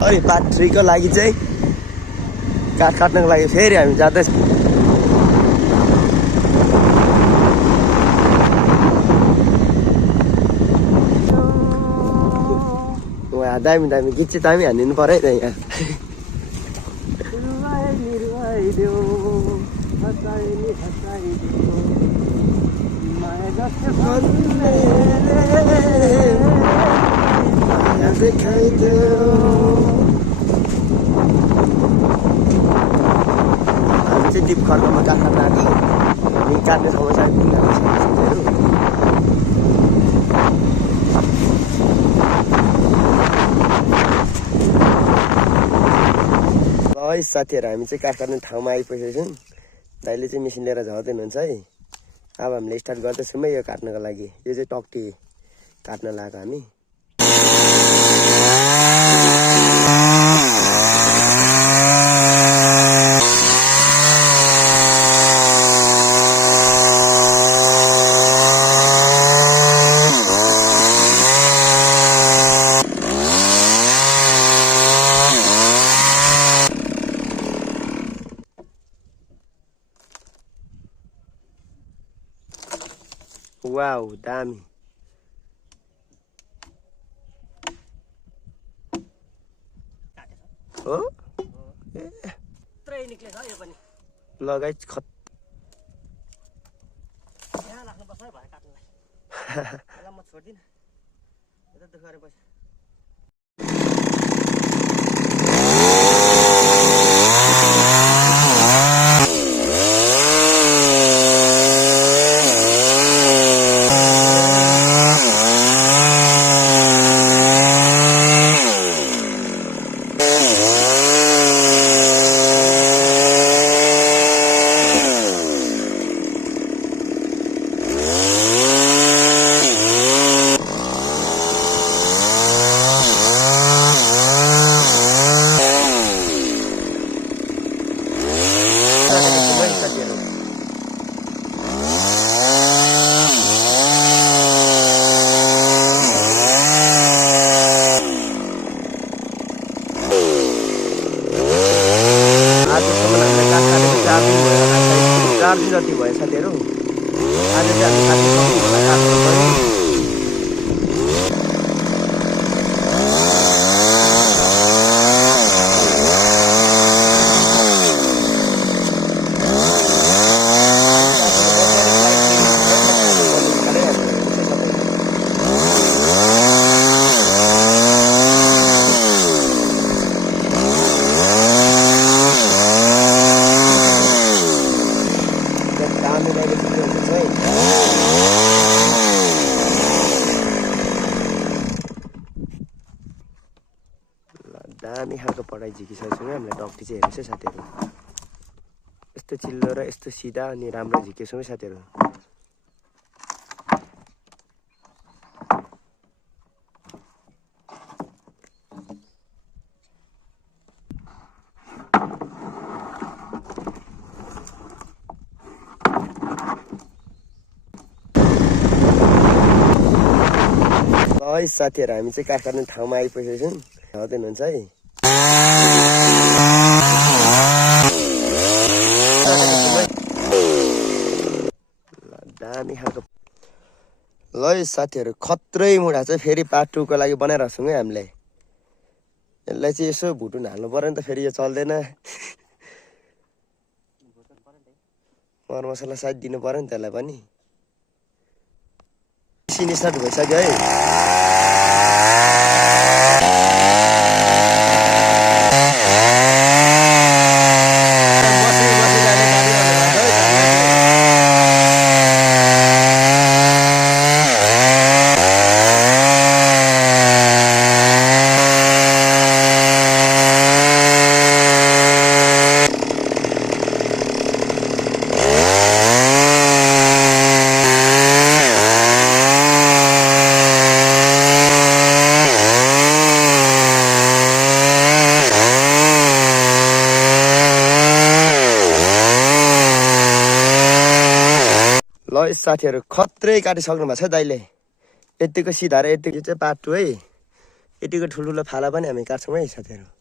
अनि पार्ट 3 को लागि चाहिँ काठ काट्नको लागि फेरि हामी जाँदैछौँ। दामी दामी गीत चाहिँ दामी हानिदिनु पर्यो है यहाँ। हामी चाहिँ टिप खर्कमा काठ काट्न आएको। हामी काट्ने ठाउँमा चाहिँ है साथीहरू, हामी चाहिँ काठ काट्ने ठाउँमा आइपुगेको छौँ। दाइले चाहिँ मेसिन लिएर झर्दै हुनुहुन्छ है। अब हामीले स्टार्ट गर्दैछौँ है यो काट्नको लागि। यो चाहिँ टक्टी काट्न लाग्यो हामी। वाउ दामी। हो त्रै निक्लेछ यो पनि लगाइ खत यहाँ राख्नु पर्छ है भाइ काट्नलाई। ल म छोड्दिन यता दुख गरेपछि। जति भयो साथीहरू। आज चाहिँ हामी काट्न सक्छौँ होला काट्नु पनि। दामी खालको पढाइ झिकिसकेको छौँ हामीलाई टक्टी चाहिँ हेर्नुहोस् है साथीहरू। यस्तो चिल्लो र यस्तो सिधा अनि राम्रो झिकेछौँ है साथीहरू। है साथीहरू, हामी चाहिँ काठ काट्ने ठाउँमा आइपुगेको छौँ। हेर्दै हुनुहुन्छ है। दामी खालको ल साथीहरू, खत्रै मुढा चाहिँ फेरि पार्ट 2 को लागि बनाइरहेको छौँ है हामीले। यसलाई चाहिँ यसो भुटुन हाल्नु पर्यो नि त, फेरि यो चल्दैन। मरमसला सायद दिनु पर्यो नि त्यसलाई पनि। सिन स्टार्ट भइसक्यो है। ल साथीहरू, खत्रै काटिसक्नु भएको छ दाइले। यतिको सिधा र यतिको चाहिँ पार्ट 2 है। यतिको ठुल्ठुलो फाला पनि हामी काट्छौँ है साथीहरू।